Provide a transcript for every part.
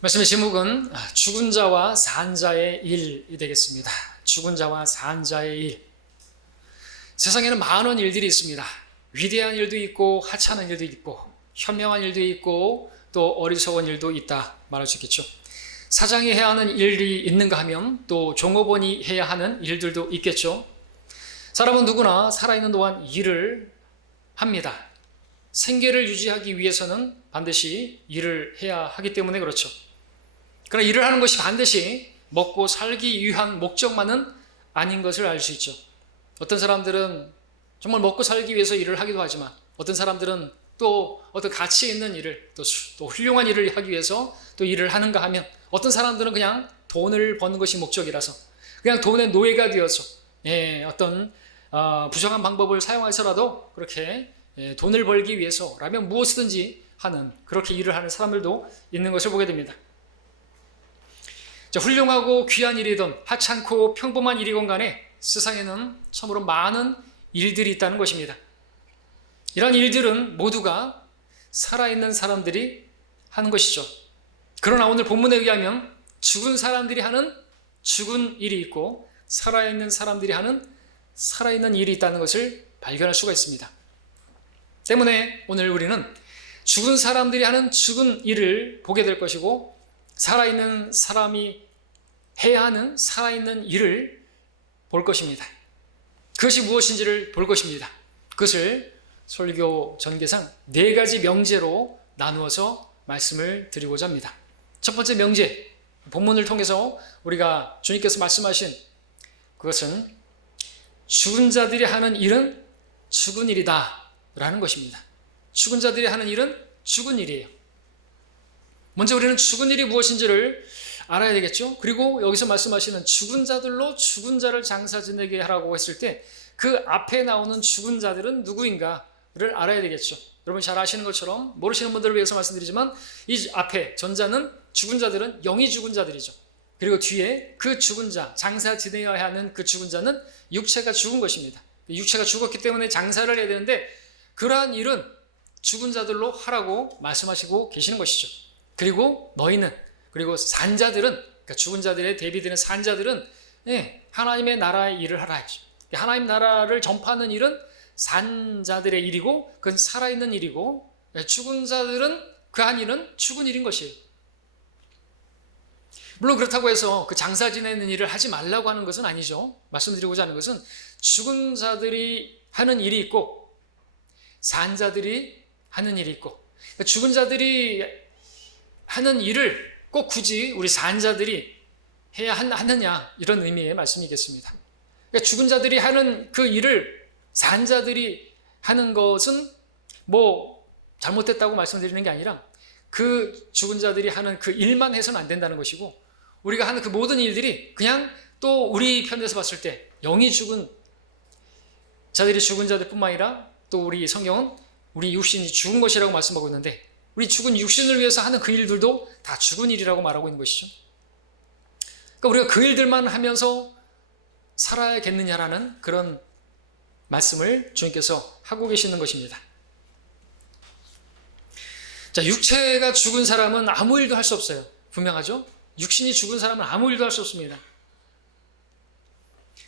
말씀의 제목은 죽은 자와 산 자의 일이 되겠습니다. 죽은 자와 산 자의 일. 세상에는 많은 일들이 있습니다. 위대한 일도 있고 하찮은 일도 있고 현명한 일도 있고 또 어리석은 일도 있다 말할 수 있겠죠. 사장이 해야 하는 일이 있는가 하면 또 종업원이 해야 하는 일들도 있겠죠. 사람은 누구나 살아있는 동안 일을 합니다. 생계를 유지하기 위해서는 반드시 일을 해야 하기 때문에 그렇죠. 그러나 일을 하는 것이 반드시 먹고 살기 위한 목적만은 아닌 것을 알 수 있죠. 어떤 사람들은 정말 먹고 살기 위해서 일을 하기도 하지만 어떤 사람들은 또 어떤 가치 있는 일을 또 훌륭한 일을 하기 위해서 또 일을 하는가 하면 어떤 사람들은 그냥 돈을 버는 것이 목적이라서 그냥 돈의 노예가 되어서 어떤 부정한 방법을 사용해서라도 그렇게 돈을 벌기 위해서라면 무엇이든지 하는 그렇게 일을 하는 사람들도 있는 것을 보게 됩니다. 훌륭하고 귀한 일이든 하찮고 평범한 일이건 간에 세상에는 참으로 많은 일들이 있다는 것입니다. 이런 일들은 모두가 살아있는 사람들이 하는 것이죠. 그러나 오늘 본문에 의하면 죽은 사람들이 하는 죽은 일이 있고 살아있는 사람들이 하는 살아있는 일이 있다는 것을 발견할 수가 있습니다. 때문에 오늘 우리는 죽은 사람들이 하는 죽은 일을 보게 될 것이고 살아있는 사람이 해야 하는 살아있는 일을 볼 것입니다. 그것이 무엇인지를 볼 것입니다. 그것을 설교 전개상 4가지 명제로 나누어서 말씀을 드리고자 합니다. 첫 번째 명제, 본문을 통해서 우리가 주님께서 말씀하신 그것은 죽은 자들이 하는 일은 죽은 일이다 라는 것입니다. 죽은 자들이 하는 일은 죽은 일이에요. 먼저 우리는 죽은 일이 무엇인지를 알아야 되겠죠. 그리고 여기서 말씀하시는 죽은 자들로 죽은 자를 장사 지내게 하라고 했을 때 그 앞에 나오는 죽은 자들은 누구인가를 알아야 되겠죠. 여러분 잘 아시는 것처럼 모르시는 분들을 위해서 말씀드리지만 이 앞에 전자는 죽은 자들은 영이 죽은 자들이죠. 그리고 뒤에 그 죽은 자, 장사 지내야 하는 그 죽은 자는 육체가 죽은 것입니다. 육체가 죽었기 때문에 장사를 해야 되는데 그러한 일은 죽은 자들로 하라고 말씀하시고 계시는 것이죠. 그리고 너희는 그리고 산자들은 그러니까 죽은 자들에 대비되는 산자들은 하나님의 나라의 일을 하라 하죠. 하나님 나라를 전파하는 일은 산자들의 일이고 그건 살아있는 일이고 죽은 자들은 그 한 일은 죽은 일인 것이에요. 물론 그렇다고 해서 그 장사 지내는 일을 하지 말라고 하는 것은 아니죠. 말씀드리고자 하는 것은 죽은 자들이 하는 일이 있고 산자들이 하는 일이 있고 죽은 자들이 하는 일을 꼭 굳이 우리 산자들이 해야 하느냐 이런 의미의 말씀이겠습니다. 그러니까 죽은 자들이 하는 그 일을 산자들이 하는 것은 뭐 잘못됐다고 말씀드리는 게 아니라 그 죽은 자들이 하는 그 일만 해서는 안 된다는 것이고 우리가 하는 그 모든 일들이 그냥 또 우리 편에서 봤을 때 영이 죽은 자들이 죽은 자들 뿐만 아니라 또 우리 성경은 우리 육신이 죽은 것이라고 말씀하고 있는데 우리 죽은 육신을 위해서 하는 그 일들도 다 죽은 일이라고 말하고 있는 것이죠. 그러니까 우리가 그 일들만 하면서 살아야겠느냐라는 그런 말씀을 주님께서 하고 계시는 것입니다. 자, 육체가 죽은 사람은 아무 일도 할 수 없어요. 분명하죠? 육신이 죽은 사람은 아무 일도 할 수 없습니다.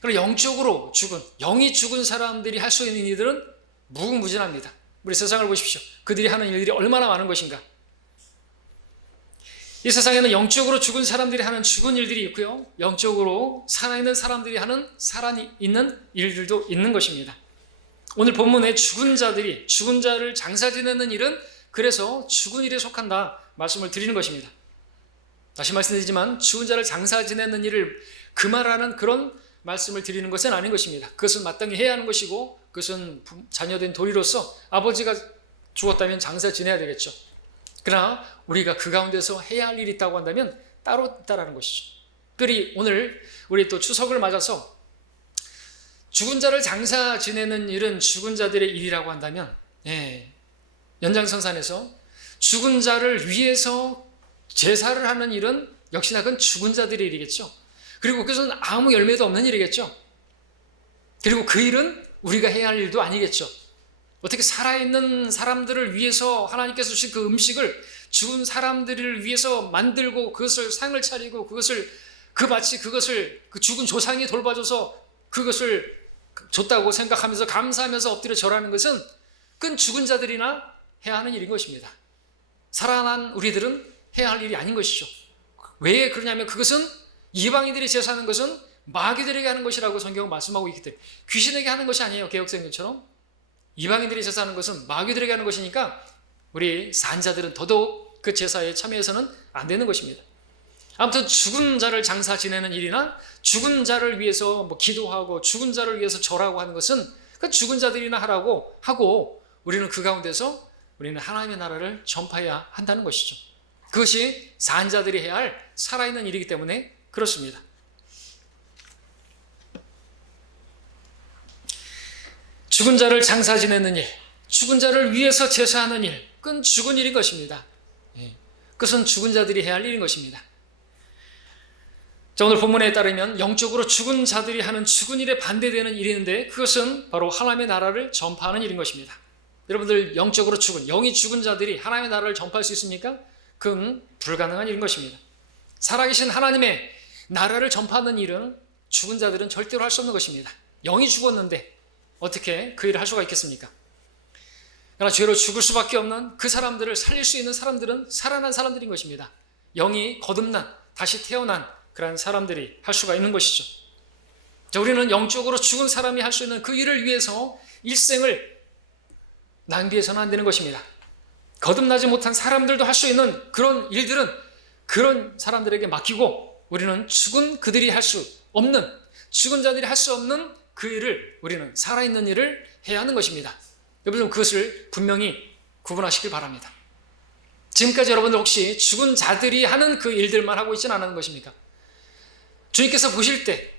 그러나 영적으로 죽은, 영이 죽은 사람들이 할 수 있는 일들은 무궁무진합니다. 우리 세상을 보십시오. 그들이 하는 일들이 얼마나 많은 것인가. 이 세상에는 영적으로 죽은 사람들이 하는 죽은 일들이 있고요. 영적으로 살아있는 사람들이 하는 살아있는 일들도 있는 것입니다. 오늘 본문에 죽은 자들이 죽은 자를 장사 지내는 일은 그래서 죽은 일에 속한다 말씀을 드리는 것입니다. 다시 말씀드리지만 죽은 자를 장사 지내는 일을 금하라는 그런 말씀을 드리는 것은 아닌 것입니다. 그것은 마땅히 해야 하는 것이고 그것은 자녀된 도리로서 아버지가 죽었다면 장사 지내야 되겠죠. 그러나 우리가 그 가운데서 해야 할 일이 있다고 한다면 따로 있다라는 것이죠. 특별히 오늘 우리 또 추석을 맞아서 죽은 자를 장사 지내는 일은 죽은 자들의 일이라고 한다면 연장선상에서 죽은 자를 위해서 제사를 하는 일은 역시나 그건 죽은 자들의 일이겠죠. 그리고 그것은 아무 열매도 없는 일이겠죠. 그리고 그 일은 우리가 해야 할 일도 아니겠죠. 어떻게 살아있는 사람들을 위해서 하나님께서 주신 그 음식을 죽은 사람들을 위해서 만들고 그것을 상을 차리고 마치 그것을 그 죽은 조상이 돌봐줘서 그것을 줬다고 생각하면서 감사하면서 엎드려 절하는 것은 그건 죽은 자들이나 해야 하는 일인 것입니다. 살아난 우리들은 해야 할 일이 아닌 것이죠. 왜 그러냐면 그것은 이방인들이 제사하는 것은 마귀들에게 하는 것이라고 성경은 말씀하고 있기 때문에, 귀신에게 하는 것이 아니에요. 개혁성경처럼 이방인들이 제사하는 것은 마귀들에게 하는 것이니까 우리 산자들은 더더욱 그 제사에 참여해서는 안 되는 것입니다. 아무튼 죽은 자를 장사 지내는 일이나 죽은 자를 위해서 기도하고 죽은 자를 위해서 절하고 하는 것은 그 죽은 자들이나 하라고 하고, 우리는 그 가운데서 우리는 하나님의 나라를 전파해야 한다는 것이죠. 그것이 산자들이 해야 할 살아있는 일이기 때문에 그렇습니다. 죽은 자를 장사 지내는 일, 죽은 자를 위해서 제사하는 일, 그건 죽은 일인 것입니다. 그것은 죽은 자들이 해야 할 일인 것입니다. 자, 오늘 본문에 따르면 영적으로 죽은 자들이 하는 죽은 일에 반대되는 일이 있는데, 그것은 바로 하나님의 나라를 전파하는 일인 것입니다. 여러분들, 영적으로 죽은, 영이 죽은 자들이 하나님의 나라를 전파할 수 있습니까? 그건 불가능한 일인 것입니다. 살아계신 하나님의 나라를 전파하는 일은 죽은 자들은 절대로 할 수 없는 것입니다. 영이 죽었는데 어떻게 그 일을 할 수가 있겠습니까? 그러나 죄로 죽을 수밖에 없는 그 사람들을 살릴 수 있는 사람들은 살아난 사람들인 것입니다. 영이 거듭난, 다시 태어난 그런 사람들이 할 수가 있는 것이죠. 자, 우리는 영적으로 죽은 사람이 할 수 있는 그 일을 위해서 일생을 낭비해서는 안 되는 것입니다. 거듭나지 못한 사람들도 할 수 있는 그런 일들은 그런 사람들에게 맡기고, 우리는 죽은 그들이 할 수 없는, 죽은 자들이 할 수 없는 그 일을, 우리는 살아있는 일을 해야 하는 것입니다. 여러분, 그것을 분명히 구분하시길 바랍니다. 지금까지 여러분들 혹시 죽은 자들이 하는 그 일들만 하고 있지는 않은 것입니까? 주님께서 보실 때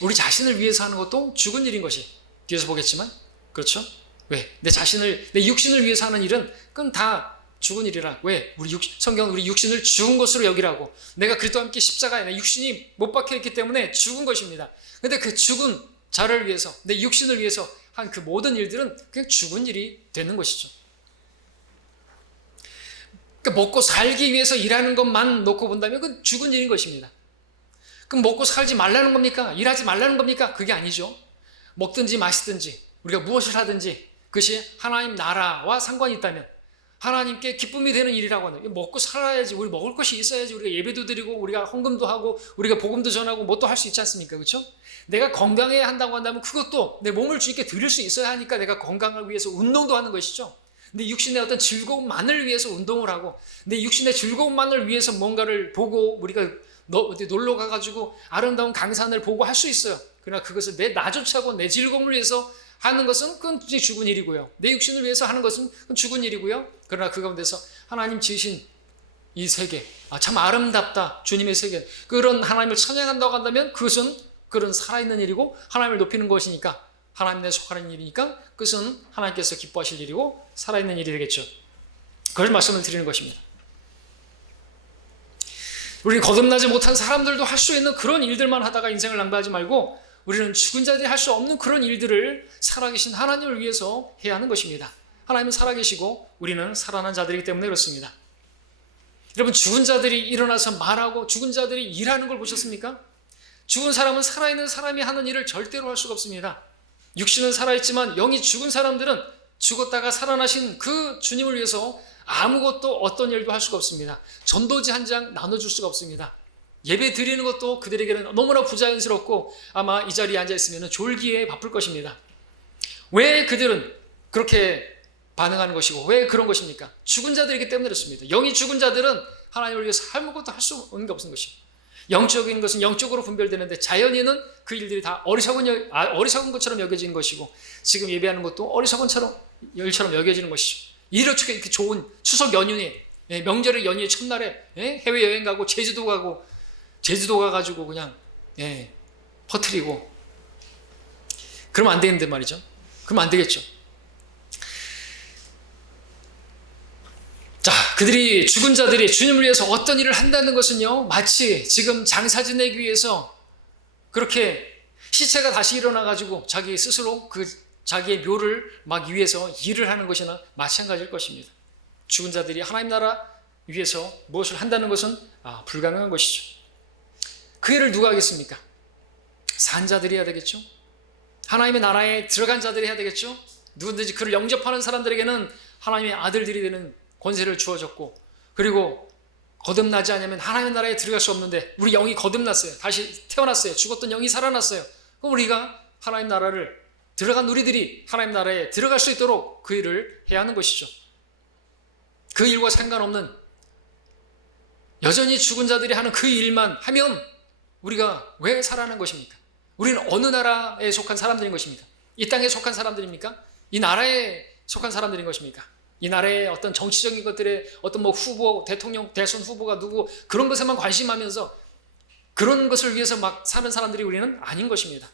우리 자신을 위해서 하는 것도 죽은 일인 것이, 뒤에서 보겠지만, 그렇죠? 왜? 내 육신을 위해서 하는 일은 그건 다 죽은 일이라. 왜? 성경은 우리 육신을 죽은 것으로 여기라고. 내가 그리스도와 함께 십자가에 내 육신이 못 박혀 있기 때문에 죽은 것입니다. 근데 그 죽은 자를 위해서, 내 육신을 위해서 한 그 모든 일들은 그냥 죽은 일이 되는 것이죠. 그러니까 먹고 살기 위해서 일하는 것만 놓고 본다면 그건 죽은 일인 것입니다. 그럼 먹고 살지 말라는 겁니까? 일하지 말라는 겁니까? 그게 아니죠. 먹든지 마시든지 우리가 무엇을 하든지 그것이 하나님 나라와 상관이 있다면, 하나님께 기쁨이 되는 일이라고 하는, 먹고 살아야지, 우리 먹을 것이 있어야지 우리가 예배도 드리고 우리가 헌금도 하고 우리가 복음도 전하고 뭐 또 할 수 있지 않습니까? 그렇죠? 내가 건강해야 한다고 한다면 그것도 내 몸을 주님께 드릴 수 있어야 하니까 내가 건강을 위해서 운동도 하는 것이죠. 내 육신의 어떤 즐거움만을 위해서 운동을 하고, 내 육신의 즐거움만을 위해서 뭔가를 보고 우리가 어디 놀러 가가지고 아름다운 강산을 보고 할 수 있어요. 그러나 그것을 내 나조차고 내 즐거움을 위해서 하는 것은 그건 죽은 일이고요. 내 육신을 위해서 하는 것은 그건 죽은 일이고요. 그러나 그 가운데서 하나님 지으신 이 세계, 참 아름답다, 주님의 세계, 그런 하나님을 찬양한다고 한다면 그것은 그런 살아있는 일이고 하나님을 높이는 것이니까, 하나님에 속하는 일이니까 그것은 하나님께서 기뻐하실 일이고 살아있는 일이 되겠죠. 그걸 말씀을 드리는 것입니다. 우리는 거듭나지 못한 사람들도 할 수 있는 그런 일들만 하다가 인생을 낭비하지 말고, 우리는 죽은 자들이 할 수 없는 그런 일들을 살아계신 하나님을 위해서 해야 하는 것입니다. 하나님은 살아계시고 우리는 살아난 자들이기 때문에 그렇습니다. 여러분, 죽은 자들이 일어나서 말하고 죽은 자들이 일하는 걸 보셨습니까? 죽은 사람은 살아있는 사람이 하는 일을 절대로 할 수가 없습니다. 육신은 살아있지만 영이 죽은 사람들은 죽었다가 살아나신 그 주님을 위해서 아무것도 어떤 일도 할 수가 없습니다. 전도지 한 장 나눠줄 수가 없습니다. 예배 드리는 것도 그들에게는 너무나 부자연스럽고 아마 이 자리에 앉아있으면 졸기에 바쁠 것입니다. 왜 그들은 그렇게 반응하는 것이고 왜 그런 것입니까? 죽은 자들이기 때문에 그렇습니다. 영이 죽은 자들은 하나님을 위해서 아무것도 할 수 없는 게 없는 것입니다. 영적인 것은 영적으로 분별되는데, 자연인은 그 일들이 다 어리석은 것처럼 여겨지는 것이고, 지금 예배하는 것도 어리석은 일처럼 여겨지는 것이죠. 이렇게 좋은 추석 연휴에, 명절의 연휴의 첫날에 해외여행 가고 제주도 가가지고 그냥 퍼뜨리고 그러면 안 되는데 말이죠. 그러면 안 되겠죠. 자, 그들이, 죽은 자들이 주님을 위해서 어떤 일을 한다는 것은요, 마치 지금 장사 지내기 위해서 그렇게 시체가 다시 일어나가지고 자기 스스로 자기의 묘를 막 위해서 일을 하는 것이나 마찬가지일 것입니다. 죽은 자들이 하나님 나라 위해서 무엇을 한다는 것은 불가능한 것이죠. 그 일을 누가 하겠습니까? 산 자들이 해야 되겠죠. 하나님의 나라에 들어간 자들이 해야 되겠죠. 누구든지 그를 영접하는 사람들에게는 하나님의 아들들이 되는 권세를 주어졌고, 그리고 거듭나지 않으면 하나님의 나라에 들어갈 수 없는데, 우리 영이 거듭났어요. 다시 태어났어요. 죽었던 영이 살아났어요. 그럼 우리가 하나님 나라를 들어간 우리들이 하나님 나라에 들어갈 수 있도록 그 일을 해야 하는 것이죠. 그 일과 상관없는 여전히 죽은 자들이 하는 그 일만 하면 우리가 왜 살아난 것입니까? 우리는 어느 나라에 속한 사람들인 것입니까? 이 땅에 속한 사람들입니까? 이 나라에 속한 사람들인 것입니까? 이 나라의 어떤 정치적인 것들에 어떤 후보, 대통령, 대선 후보가 누구, 그런 것에만 관심하면서 그런 것을 위해서 막 사는 사람들이 우리는 아닌 것입니다.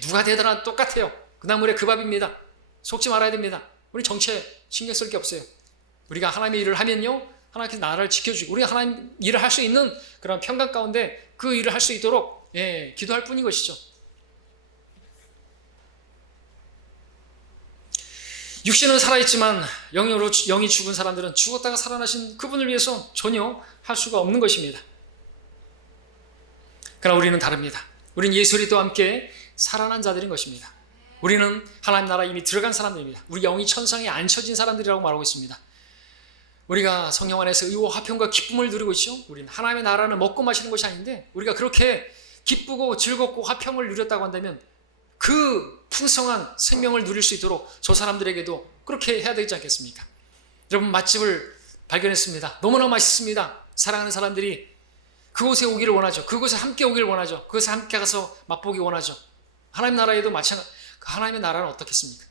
누가 되더라 똑같아요. 그 나물에 그 밥입니다. 속지 말아야 됩니다. 우리 정치에 신경 쓸 게 없어요. 우리가 하나님의 일을 하면요, 하나님께서 나라를 지켜주고 우리가 하나님 일을 할 수 있는 그런 평강 가운데 그 일을 할 수 있도록 기도할 뿐인 것이죠. 육신은 살아있지만 영이 죽은 사람들은 죽었다가 살아나신 그분을 위해서 전혀 할 수가 없는 것입니다. 그러나 우리는 다릅니다. 우리는 예수 그리스도와 함께 살아난 자들인 것입니다. 우리는 하나님 나라에 이미 들어간 사람들입니다. 우리 영이 천상에 앉혀진 사람들이라고 말하고 있습니다. 우리가 성령 안에서 의와 화평과 기쁨을 누리고 있죠. 우리는 하나님의 나라는 먹고 마시는 것이 아닌데, 우리가 그렇게 기쁘고 즐겁고 화평을 누렸다고 한다면 그 풍성한 생명을 누릴 수 있도록 저 사람들에게도 그렇게 해야 되지 않겠습니까? 여러분, 맛집을 발견했습니다. 너무나 맛있습니다. 사랑하는 사람들이 그곳에 오기를 원하죠. 그곳에 함께 오기를 원하죠. 그곳에 함께 가서 맛보기 원하죠. 하나님 나라에도 마찬가지. 하나님의 나라는 어떻겠습니까?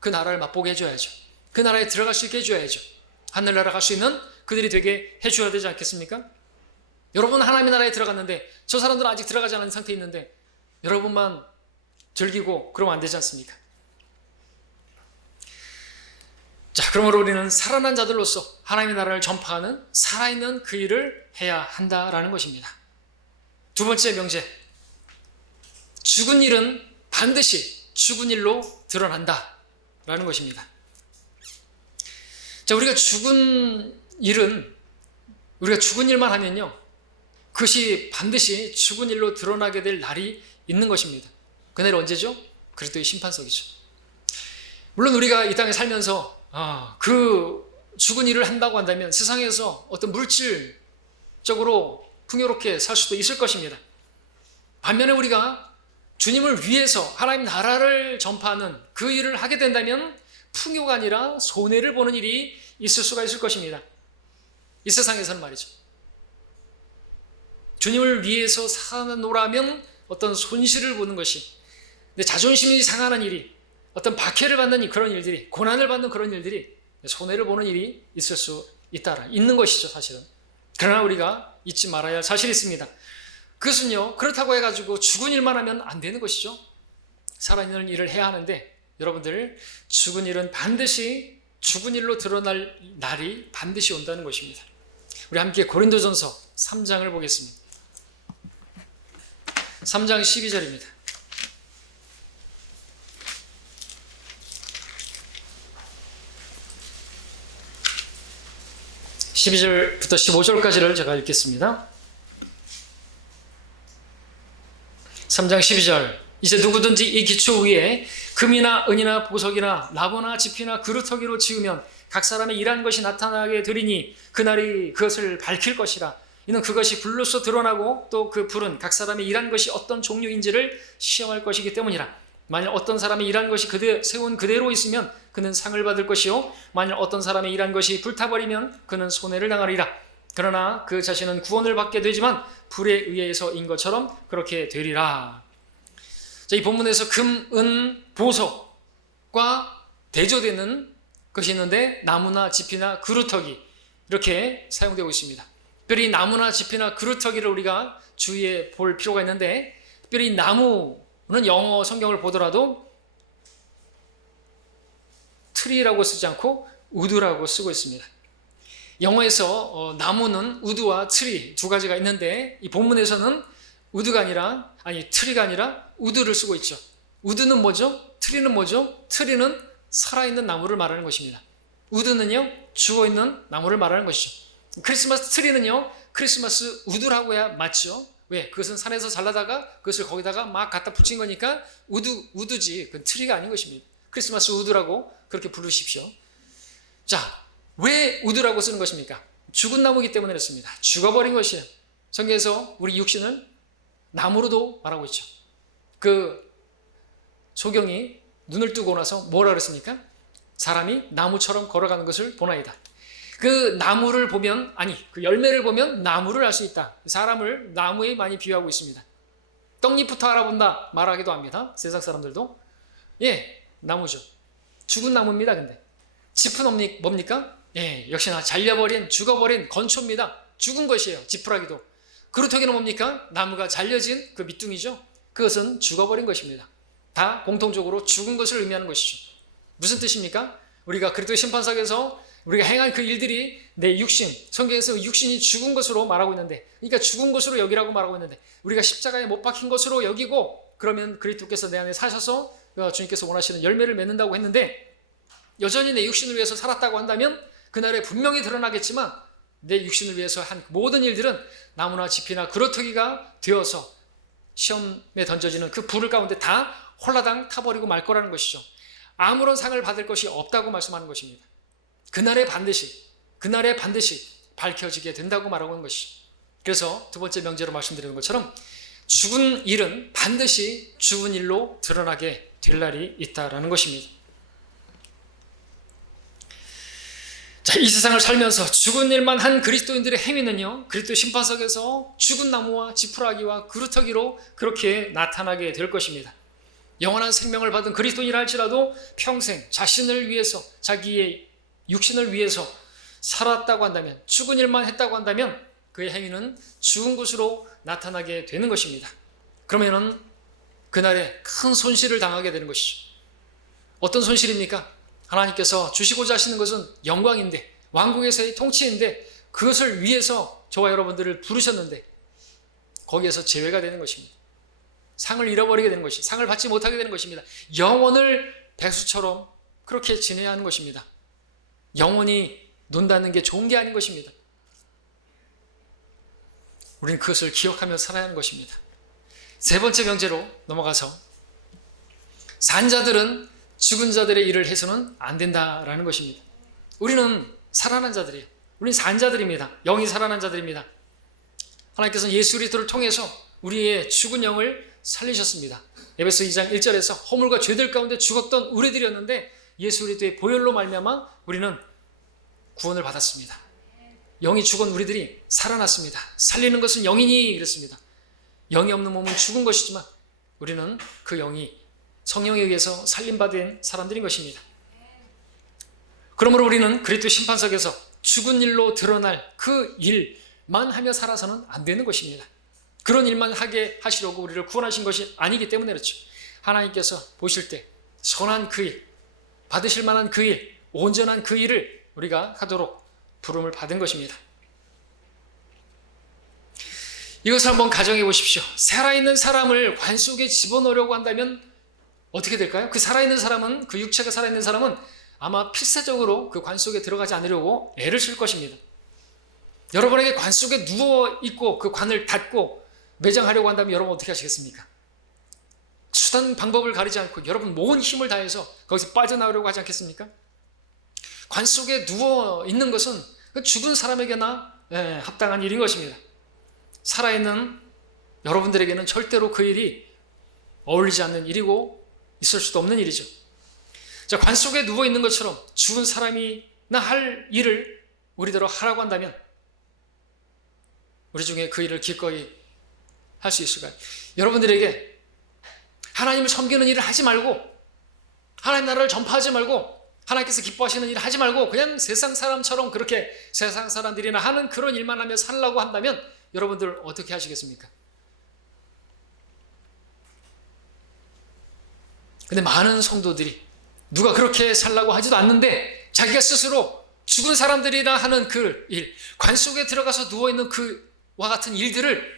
그 나라를 맛보게 해줘야죠. 그 나라에 들어갈 수 있게 해줘야죠. 하늘나라 갈 수 있는 그들이 되게 해줘야 되지 않겠습니까? 여러분, 하나님의 나라에 들어갔는데 저 사람들은 아직 들어가지 않은 상태에 있는데 여러분만 즐기고 그러면 안 되지 않습니까? 자, 그러므로 우리는 살아난 자들로서 하나님의 나라를 전파하는 살아있는 그 일을 해야 한다라는 것입니다. 두 번째 명제, 죽은 일은 반드시 죽은 일로 드러난다라는 것입니다. 자, 우리가 죽은 일만 하면요, 그것이 반드시 죽은 일로 드러나게 될 날이 있는 것입니다. 그날이 언제죠? 그리스도의 심판석이죠. 물론 우리가 이 땅에 살면서 그 죽은 일을 한다고 한다면 세상에서 어떤 물질적으로 풍요롭게 살 수도 있을 것입니다. 반면에 우리가 주님을 위해서 하나님 나라를 전파하는 그 일을 하게 된다면 풍요가 아니라 손해를 보는 일이 있을 수가 있을 것입니다. 이 세상에서는 말이죠. 주님을 위해서 사노라면 어떤 손실을 보는 것이, 내 자존심이 상하는 일이, 어떤 박해를 받는 그런 일들이, 고난을 받는 그런 일들이, 손해를 보는 일이 있을 수 있는 것이죠, 사실은. 그러나 우리가 잊지 말아야 할 사실이 있습니다. 그것은요, 그렇다고 해가지고 죽은 일만 하면 안 되는 것이죠. 살아있는 일을 해야 하는데, 여러분들, 죽은 일은 반드시 죽은 일로 드러날 날이 반드시 온다는 것입니다. 우리 함께 고린도전서 3장을 보겠습니다. 3장 12절입니다. 12절부터 15절까지를 제가 읽겠습니다. 3장 12절. 이제 누구든지 이 기초 위에 금이나 은이나 보석이나 나무나 지피나 그루터기로 지으면 각 사람의 일한 것이 나타나게 되리니 그날이 그것을 밝힐 것이라. 이는 그것이 불로서 드러나고 또 그 불은 각 사람의 일한 것이 어떤 종류인지를 시험할 것이기 때문이라. 만일 어떤 사람의 일한 것이 세운 그대로 있으면 그는 상을 받을 것이요, 만일 어떤 사람의 일한 것이 불타버리면 그는 손해를 당하리라. 그러나 그 자신은 구원을 받게 되지만 불에 의해서인 것처럼 그렇게 되리라. 자, 이 본문에서 금, 은, 보석과 대조되는 것이 있는데 나무나 지피나 그루터기 이렇게 사용되고 있습니다. 특별히 나무나 지피나 그루터기를 우리가 주의해 볼 필요가 있는데, 특별히 나무는 영어 성경을 보더라도 트리라고 쓰지 않고 우드라고 쓰고 있습니다. 영어에서 나무는 우드와 트리 두 가지가 있는데, 이 본문에서는 트리가 아니라 우드를 쓰고 있죠. 우드는 뭐죠? 트리는 뭐죠? 트리는 살아있는 나무를 말하는 것입니다. 우드는요, 죽어있는 나무를 말하는 것이죠. 크리스마스 트리는요, 크리스마스 우드라고 해야 맞죠? 왜? 그것은 산에서 잘라다가 그것을 거기다가 막 갖다 붙인 거니까 우드지. 그건 트리가 아닌 것입니다. 크리스마스 우드라고 그렇게 부르십시오. 자, 왜 우드라고 쓰는 것입니까? 죽은 나무이기 때문에 그렇습니다. 죽어버린 것이에요. 성경에서 우리 육신을 나무로도 말하고 있죠. 그 조경이 눈을 뜨고 나서 뭐라 그랬습니까? 사람이 나무처럼 걸어가는 것을 보나이다. 그 나무를 보면, 그 열매를 보면 나무를 알 수 있다. 사람을 나무에 많이 비유하고 있습니다. 떡잎부터 알아본다 말하기도 합니다. 세상 사람들도. 예, 나무죠. 죽은 나무입니다. 근데 짚은 뭡니까? 예, 역시나 잘려버린, 죽어버린 건초입니다. 죽은 것이에요. 지푸라기도. 그루터기는 뭡니까? 나무가 잘려진 그 밑둥이죠. 그것은 죽어버린 것입니다. 다 공통적으로 죽은 것을 의미하는 것이죠. 무슨 뜻입니까? 우리가 그리스도 심판석에서 우리가 행한 그 일들이 내 육신, 성경에서 육신이 죽은 것으로 말하고 있는데, 그러니까 죽은 것으로 여기라고 말하고 있는데, 우리가 십자가에 못 박힌 것으로 여기고, 그러면 그리스도께서 내 안에 사셔서 주님께서 원하시는 열매를 맺는다고 했는데, 여전히 내 육신을 위해서 살았다고 한다면 그날에 분명히 드러나겠지만, 내 육신을 위해서 한 모든 일들은 나무나 짚이나 그루터기가 되어서 시험에 던져지는 그 불을 가운데 다 홀라당 타버리고 말 거라는 것이죠. 아무런 상을 받을 것이 없다고 말씀하는 것입니다. 그날에 반드시 밝혀지게 된다고 말하고 있는 것이죠. 그래서 두 번째 명제로 말씀드리는 것처럼 죽은 일은 반드시 죽은 일로 드러나게 될 날이 있다라는 것입니다. 자, 이 세상을 살면서 죽은 일만 한 그리스도인들의 행위는요, 그리스도 심판석에서 죽은 나무와 지푸라기와 그루터기로 그렇게 나타나게 될 것입니다. 영원한 생명을 받은 그리스도인이라 할지라도 평생 자신을 위해서, 자기의 육신을 위해서 살았다고 한다면, 죽은 일만 했다고 한다면 그의 행위는 죽은 것으로 나타나게 되는 것입니다. 그러면은 그날에 큰 손실을 당하게 되는 것이죠. 어떤 손실입니까? 하나님께서 주시고자 하시는 것은 영광인데, 왕국에서의 통치인데, 그것을 위해서 저와 여러분들을 부르셨는데 거기에서 제외가 되는 것입니다. 상을 잃어버리게 되는 것이, 상을 받지 못하게 되는 것입니다. 영혼을 백수처럼 그렇게 지내야 하는 것입니다. 영원히 논다는 게 좋은 게 아닌 것입니다. 우리는 그것을 기억하며 살아야 하는 것입니다. 세 번째 명제로 넘어가서, 산 자들은 죽은 자들의 일을 해서는 안 된다라는 것입니다. 우리는 살아난 자들이에요. 우리는 산 자들입니다. 영이 살아난 자들입니다. 하나님께서는 예수 그리스도를 통해서 우리의 죽은 영을 살리셨습니다. 에베소 2장 1절에서 허물과 죄들 가운데 죽었던 우리들이었는데 예수 그리스도의 보혈로 말미암아 우리는 구원을 받았습니다. 영이 죽은 우리들이 살아났습니다. 살리는 것은 영이니 그랬습니다. 영이 없는 몸은 죽은 것이지만 우리는 그 영이 성령에 의해서 살림받은 사람들인 것입니다. 그러므로 우리는 그리스도 심판석에서 죽은 일로 드러날 그 일만 하며 살아서는 안 되는 것입니다. 그런 일만 하게 하시려고 우리를 구원하신 것이 아니기 때문에 그렇죠. 하나님께서 보실 때 선한 그 일, 받으실 만한 그 일, 온전한 그 일을 우리가 하도록 부름을 받은 것입니다. 이것을 한번 가정해 보십시오. 살아있는 사람을 관 속에 집어넣으려고 한다면 어떻게 될까요? 그 살아있는 사람은, 그 육체가 살아있는 사람은 아마 필사적으로 그 관 속에 들어가지 않으려고 애를 쓸 것입니다. 여러분에게 관 속에 누워있고 그 관을 닫고 매장하려고 한다면 여러분 어떻게 하시겠습니까? 수단 방법을 가리지 않고 여러분 모은 힘을 다해서 거기서 빠져나오려고 하지 않겠습니까? 관 속에 누워있는 것은 죽은 사람에게나 합당한 일인 것입니다. 살아있는 여러분들에게는 절대로 그 일이 어울리지 않는 일이고 있을 수도 없는 일이죠. 자, 관 속에 누워있는 것처럼 죽은 사람이나 할 일을 우리대로 하라고 한다면 우리 중에 그 일을 기꺼이 할 수 있을까요? 여러분들에게 하나님을 섬기는 일을 하지 말고, 하나님 나라를 전파하지 말고, 하나님께서 기뻐하시는 일을 하지 말고 그냥 세상 사람처럼 그렇게 세상 사람들이나 하는 그런 일만 하며 살라고 한다면 여러분들 어떻게 하시겠습니까? 근데 많은 성도들이 누가 그렇게 살라고 하지도 않는데 자기가 스스로 죽은 사람들이라 하는 그 일, 관 속에 들어가서 누워있는 그와 같은 일들을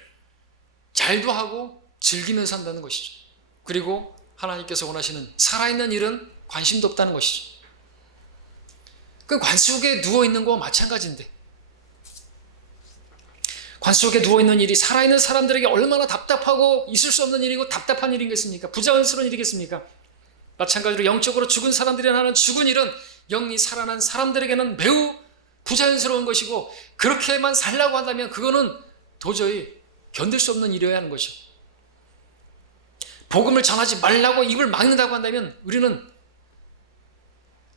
잘도 하고 즐기면서 한다는 것이죠. 그리고 하나님께서 원하시는 살아있는 일은 관심도 없다는 것이죠. 그 관 속에 누워있는 거와 마찬가지인데, 관 속에 누워있는 일이 살아있는 사람들에게 얼마나 답답하고 있을 수 없는 일이고 답답한 일이겠습니까? 부자연스러운 일이겠습니까? 마찬가지로 영적으로 죽은 사람들이 하는 죽은 일은 영이 살아난 사람들에게는 매우 부자연스러운 것이고, 그렇게만 살라고 한다면 그거는 도저히 견딜 수 없는 일이어야 하는 것이죠. 복음을 전하지 말라고 입을 막는다고 한다면 우리는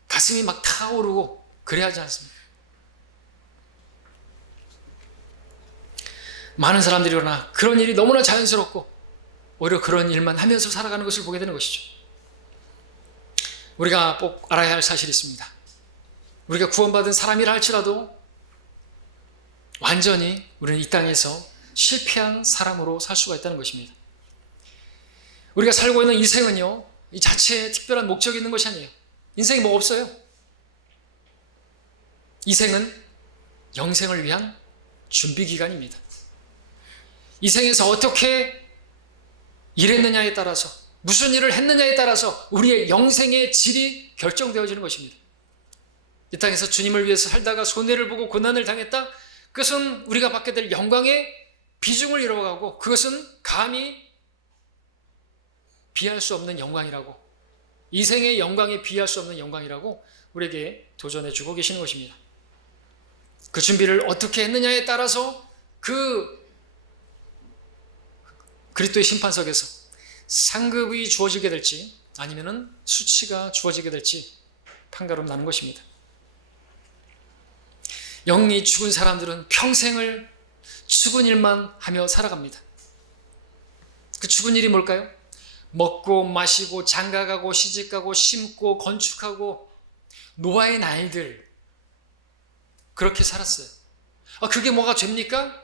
가슴이 막 타오르고 그래야 하지 않습니까? 많은 사람들이 그러나 그런 일이 너무나 자연스럽고 오히려 그런 일만 하면서 살아가는 것을 보게 되는 것이죠. 우리가 꼭 알아야 할 사실이 있습니다. 우리가 구원받은 사람이라 할지라도 완전히 우리는 이 땅에서 실패한 사람으로 살 수가 있다는 것입니다. 우리가 살고 있는 이 생은요, 이 자체에 특별한 목적이 있는 것이 아니에요. 인생이 뭐 없어요. 이 생은 영생을 위한 준비기간입니다. 이 생에서 어떻게 일했느냐에 따라서, 무슨 일을 했느냐에 따라서 우리의 영생의 질이 결정되어지는 것입니다. 이 땅에서 주님을 위해서 살다가 손해를 보고 고난을 당했다? 그것은 우리가 받게 될 영광의 비중을 잃어가고, 그것은 감히 비할 수 없는 영광이라고, 이 생의 영광에 비할 수 없는 영광이라고 우리에게 도전해 주고 계시는 것입니다. 그 준비를 어떻게 했느냐에 따라서 그 그리스도의 심판석에서 상급이 주어지게 될지 아니면은 수치가 주어지게 될지 판가름 나는 것입니다. 영이 죽은 사람들은 평생을 죽은 일만 하며 살아갑니다. 그 죽은 일이 뭘까요? 먹고 마시고 장가가고 시집가고 심고 건축하고 노아의 날들, 그렇게 살았어요. 그게 뭐가 죄입니까?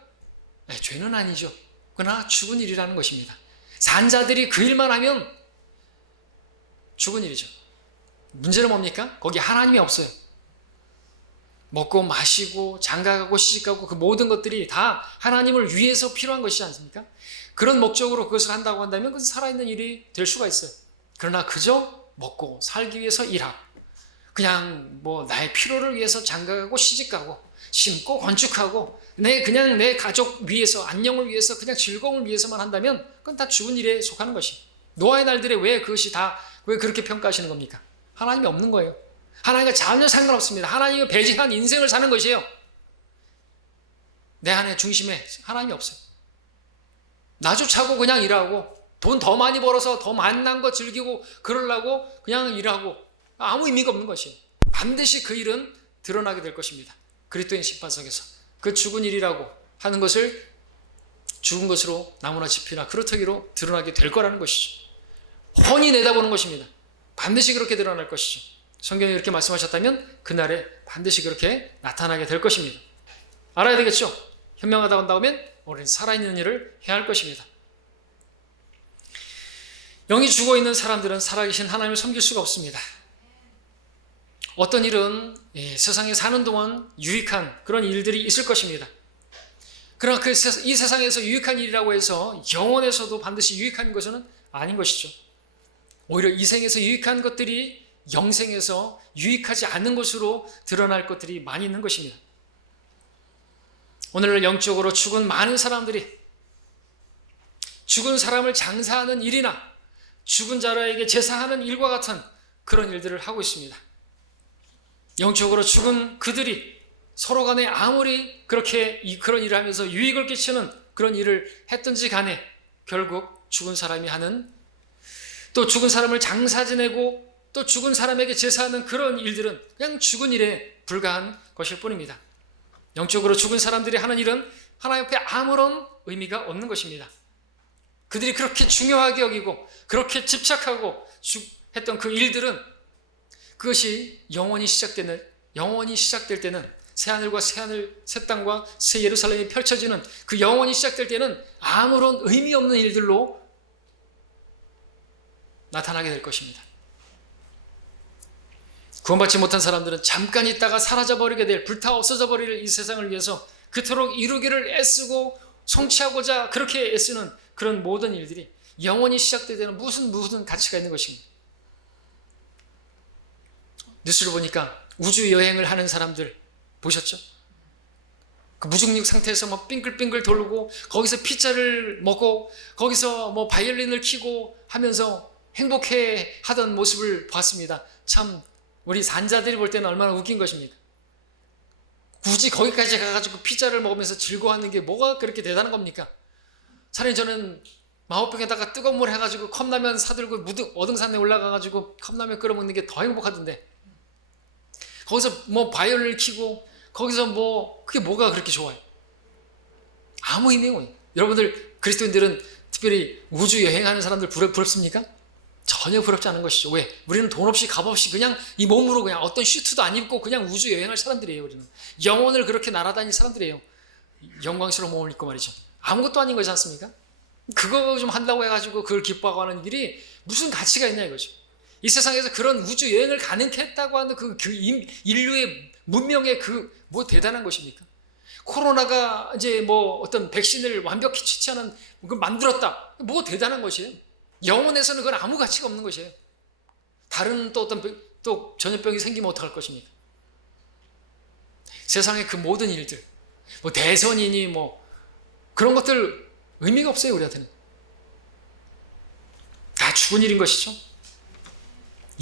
네, 죄는 아니죠. 그러나 죽은 일이라는 것입니다. 산 자들이 그 일만 하면 죽은 일이죠. 문제는 뭡니까? 거기 하나님이 없어요. 먹고 마시고 장가가고 시집가고 그 모든 것들이 다 하나님을 위해서 필요한 것이지 않습니까? 그런 목적으로 그것을 한다고 한다면 그것은 살아있는 일이 될 수가 있어요. 그러나 그저 먹고 살기 위해서 일하고, 그냥 뭐 나의 필요를 위해서 장가가고 시집가고 심고 건축하고 그냥 내 가족 위해서, 안녕을 위해서, 그냥 즐거움을 위해서만 한다면 그건 다 죽은 일에 속하는 것이. 노아의 날들에 왜 그것이 다, 왜 그렇게 평가하시는 겁니까? 하나님이 없는 거예요. 하나님과 전혀 상관없습니다. 하나님을 배제한 인생을 사는 것이에요. 내 안에 중심에 하나님이 없어요. 나조차고 그냥 일하고 돈 더 많이 벌어서 더 만난 거 즐기고 그러려고 그냥 일하고 아무 의미가 없는 것이에요. 반드시 그 일은 드러나게 될 것입니다. 그리스도인 심판석에서 그 죽은 일이라고 하는 것을 죽은 것으로 나무나 짚이나 그루터기로 드러나게 될 거라는 것이죠. 훤히 내다보는 것입니다. 반드시 그렇게 드러날 것이죠. 성경이 이렇게 말씀하셨다면 그날에 반드시 그렇게 나타나게 될 것입니다. 알아야 되겠죠? 현명하다 한다면 우리는 살아있는 일을 해야 할 것입니다. 영이 죽어있는 사람들은 살아계신 하나님을 섬길 수가 없습니다. 어떤 일은 세상에 사는 동안 유익한 그런 일들이 있을 것입니다. 그러나 이 세상에서 유익한 일이라고 해서 영원에서도 반드시 유익한 것은 아닌 것이죠. 오히려 이 생에서 유익한 것들이 영생에서 유익하지 않는 것으로 드러날 것들이 많이 있는 것입니다. 오늘날 영적으로 죽은 많은 사람들이 죽은 사람을 장사하는 일이나 죽은 자라에게 제사하는 일과 같은 그런 일들을 하고 있습니다. 영적으로 죽은 그들이 서로 간에 아무리 그렇게 그런 일을 하면서 유익을 끼치는 그런 일을 했든지 간에 결국 죽은 사람이 하는, 또 죽은 사람을 장사 지내고 또 죽은 사람에게 제사하는 그런 일들은 그냥 죽은 일에 불과한 것일 뿐입니다. 영적으로 죽은 사람들이 하는 일은 하나님 앞에 아무런 의미가 없는 것입니다. 그들이 그렇게 중요하게 여기고 그렇게 집착하고 했던 그 일들은 그것이 영원히 시작될 때는 새하늘과 새 땅과 새 예루살렘이 펼쳐지는 그 영원히 시작될 때는 아무런 의미 없는 일들로 나타나게 될 것입니다. 구원받지 못한 사람들은 잠깐 있다가 사라져버리게 될, 불타 없어져 버릴 이 세상을 위해서 그토록 이루기를 애쓰고 성취하고자 그렇게 애쓰는 그런 모든 일들이 영원히 시작될 때는 무슨 가치가 있는 것입니다. 뉴스를 보니까 우주 여행을 하는 사람들 보셨죠? 그 무중력 상태에서 뭐 빙글빙글 돌고 거기서 피자를 먹고 거기서 뭐 바이올린을 키고 하면서 행복해 하던 모습을 봤습니다. 참 우리 산자들이 볼 때는 얼마나 웃긴 것입니까? 굳이 거기까지 가가지고 피자를 먹으면서 즐거워하는 게 뭐가 그렇게 대단한 겁니까? 차라리 저는 마호병에다가 뜨거운 물 해가지고 컵라면 사들고 어등산에 올라가가지고 컵라면 끓여 먹는 게 더 행복하던데, 거기서 뭐 바이올린을 키고 거기서 뭐 그게 뭐가 그렇게 좋아요? 아무 의미가 없어요. 여러분들 그리스도인들은 특별히 우주 여행하는 사람들 부럽습니까? 전혀 부럽지 않은 것이죠. 왜? 우리는 돈 없이 값 없이 그냥 이 몸으로 그냥 어떤 슈트도 안 입고 그냥 우주 여행할 사람들이에요. 우리는 영혼을 그렇게 날아다닐 사람들이에요. 영광스러운 몸을 입고 말이죠. 아무것도 아닌 거지 않습니까? 그거 좀 한다고 해가지고 그걸 기뻐하고 하는 일이 무슨 가치가 있냐 이거죠. 이 세상에서 그런 우주 여행을 가능케 했다고 하는 그 인류의 문명의 뭐 대단한 것입니까? 코로나가 이제 뭐 어떤 백신을 완벽히 취치하는 걸 만들었다. 뭐 대단한 것이에요. 영혼에서는 그건 아무 가치가 없는 것이에요. 다른 또 어떤 또 전염병이 생기면 어떡할 것입니까? 세상의 그 모든 일들, 뭐 대선이니 뭐 그런 것들 의미가 없어요. 우리한테는 다 죽은 일인 것이죠.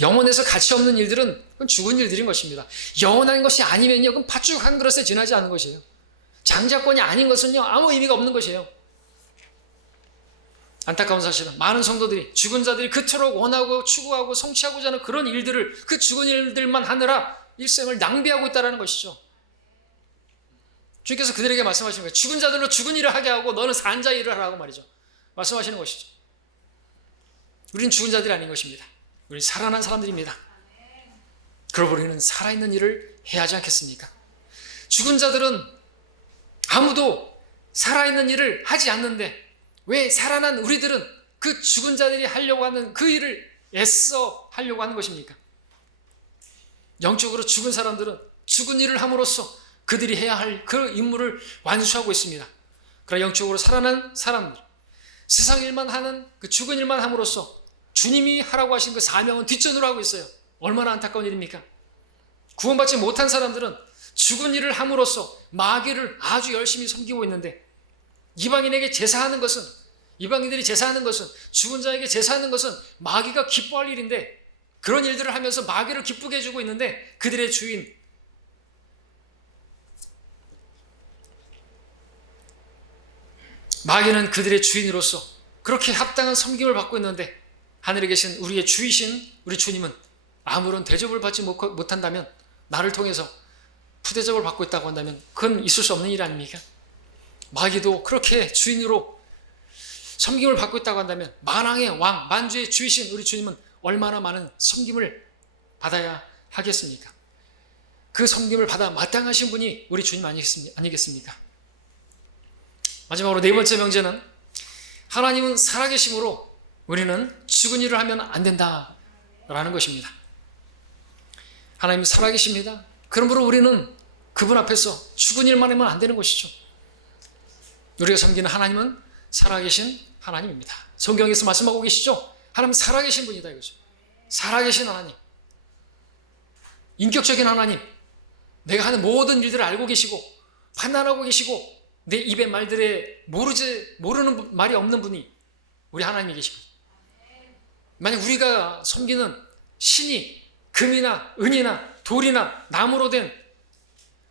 영혼에서 가치 없는 일들은 그건 죽은 일들인 것입니다. 영원한 것이 아니면요, 그건 팥죽 한 그릇에 지나지 않는 것이에요. 장자권이 아닌 것은요, 아무 의미가 없는 것이에요. 안타까운 사실은 많은 성도들이, 죽은 자들이 그토록 원하고 추구하고 성취하고자 하는 그런 일들을, 그 죽은 일들만 하느라 일생을 낭비하고 있다는 것이죠. 주님께서 그들에게 말씀하시는 거예요. 죽은 자들로 죽은 일을 하게 하고 너는 산 자 일을 하라고 말이죠. 말씀하시는 것이죠. 우리는 죽은 자들이 아닌 것입니다. 우리는 살아난 사람들입니다. 그러고 우리는 살아있는 일을 해야 하지 않겠습니까? 죽은 자들은 아무도 살아있는 일을 하지 않는데 왜 살아난 우리들은 그 죽은 자들이 하려고 하는 그 일을 애써 하려고 하는 것입니까? 영적으로 죽은 사람들은 죽은 일을 함으로써 그들이 해야 할 그 임무를 완수하고 있습니다. 그러나 영적으로 살아난 사람들, 세상 일만 하는 그 죽은 일만 함으로써 주님이 하라고 하신 그 사명은 뒷전으로 하고 있어요. 얼마나 안타까운 일입니까? 구원받지 못한 사람들은 죽은 일을 함으로써 마귀를 아주 열심히 섬기고 있는데, 이방인에게 제사하는 것은, 이방인들이 제사하는 것은, 죽은 자에게 제사하는 것은 마귀가 기뻐할 일인데, 그런 일들을 하면서 마귀를 기쁘게 해주고 있는데, 그들의 주인, 마귀는 그들의 주인으로서 그렇게 합당한 섬김을 받고 있는데, 하늘에 계신 우리의 주이신 우리 주님은 아무런 대접을 받지 못한다면, 나를 통해서 푸대접을 받고 있다고 한다면 그건 있을 수 없는 일 아닙니까? 마귀도 그렇게 주인으로 섬김을 받고 있다고 한다면 만왕의 왕, 만주의 주이신 우리 주님은 얼마나 많은 섬김을 받아야 하겠습니까? 그 섬김을 받아 마땅하신 분이 우리 주님 아니겠습니까? 마지막으로 네 번째 명제는, 하나님은 살아계심으로 우리는 죽은 일을 하면 안 된다라는 것입니다. 하나님은 살아계십니다. 그러므로 우리는 그분 앞에서 죽은 일만 하면 안 되는 것이죠. 우리가 섬기는 하나님은 살아계신 하나님입니다. 성경에서 말씀하고 계시죠? 하나님 살아계신 분이다 이거죠. 살아계신 하나님, 인격적인 하나님, 내가 하는 모든 일들을 알고 계시고 판단하고 계시고 내 입의 말들에 모르는 말이 없는 분이 우리 하나님이 계시고, 만약 우리가 섬기는 신이 금이나 은이나 돌이나 나무로 된,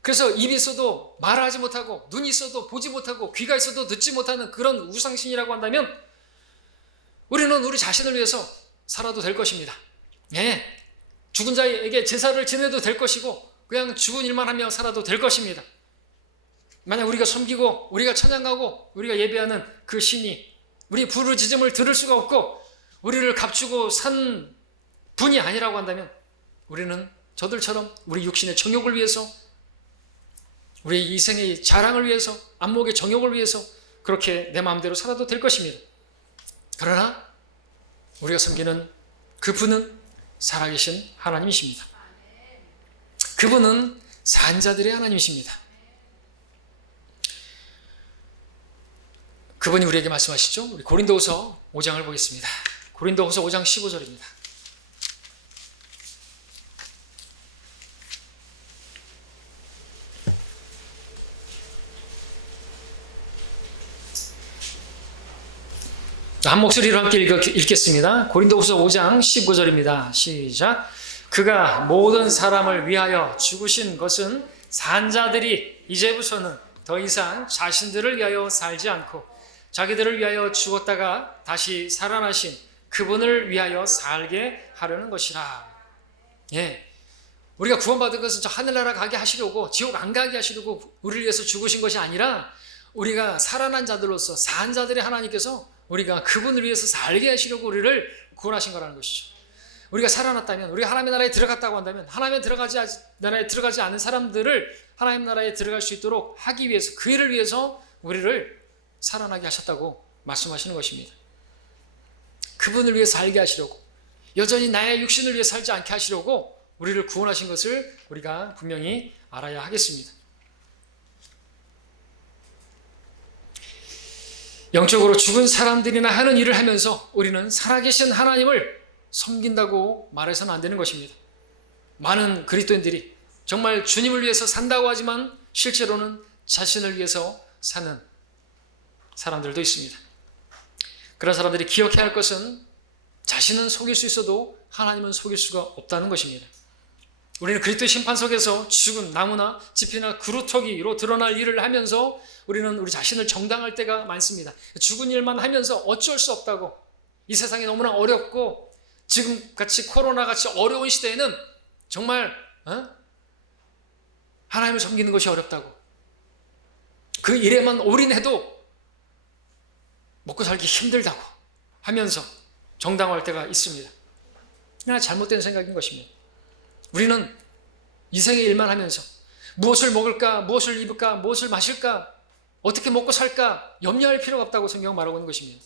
그래서 입이 있어도 말하지 못하고 눈이 있어도 보지 못하고 귀가 있어도 듣지 못하는 그런 우상신이라고 한다면 우리는 우리 자신을 위해서 살아도 될 것입니다. 네, 죽은 자에게 제사를 지내도 될 것이고 그냥 죽은 일만 하며 살아도 될 것입니다. 만약 우리가 섬기고 우리가 찬양하고 우리가 예배하는 그 신이 우리 부르짖음을 들을 수가 없고 우리를 값주고 산 분이 아니라고 한다면 우리는 저들처럼 우리 육신의 정욕을 위해서, 우리 이생의 자랑을 위해서, 안목의 정욕을 위해서 그렇게 내 마음대로 살아도 될 것입니다. 그러나 우리가 섬기는 그분은 살아계신 하나님이십니다. 그분은 산자들의 하나님이십니다. 그분이 우리에게 말씀하시죠. 우리 고린도후서 5장을 보겠습니다. 고린도후서 5장 15절입니다. 한 목소리로 함께 읽겠습니다. 고린도후서 5장 15절입니다. 시작. 그가 모든 사람을 위하여 죽으신 것은 산자들이 이제부터는 더 이상 자신들을 위하여 살지 않고 자기들을 위하여 죽었다가 다시 살아나신 그분을 위하여 살게 하려는 것이라. 예, 우리가 구원받은 것은 저 하늘나라 가게 하시려고, 지옥 안 가게 하시려고 우리를 위해서 죽으신 것이 아니라 우리가 살아난 자들로서 산 자들의 하나님께서 우리가 그분을 위해서 살게 하시려고 우리를 구원하신 거라는 것이죠. 우리가 살아났다면, 우리가 하나님의 나라에 들어갔다고 한다면 하나님의 나라에 들어가지 않은 사람들을 하나님 나라에 들어갈 수 있도록 하기 위해서, 그 일을 위해서 우리를 살아나게 하셨다고 말씀하시는 것입니다. 그분을 위해 살게 하시려고, 여전히 나의 육신을 위해 살지 않게 하시려고 우리를 구원하신 것을 우리가 분명히 알아야 하겠습니다. 영적으로 죽은 사람들이나 하는 일을 하면서 우리는 살아계신 하나님을 섬긴다고 말해서는 안 되는 것입니다. 많은 그리스도인들이 정말 주님을 위해서 산다고 하지만 실제로는 자신을 위해서 사는 사람들도 있습니다. 그런 사람들이 기억해야 할 것은 자신은 속일 수 있어도 하나님은 속일 수가 없다는 것입니다. 우리는 그리스도의 심판 속에서 죽은 나무나 짚이나 그루터기로 드러날 일을 하면서 우리는 우리 자신을 정당할 때가 많습니다. 죽은 일만 하면서 어쩔 수 없다고, 이 세상이 너무나 어렵고 지금같이 코로나같이 어려운 시대에는 정말 하나님을 섬기는 것이 어렵다고, 그 일에만 올인해도 먹고 살기 힘들다고 하면서 정당화할 때가 있습니다. 그러나 잘못된 생각인 것입니다. 우리는 이생의 일만 하면서 무엇을 먹을까, 무엇을 입을까, 무엇을 마실까, 어떻게 먹고 살까 염려할 필요가 없다고 성경은 말하고 있는 것입니다.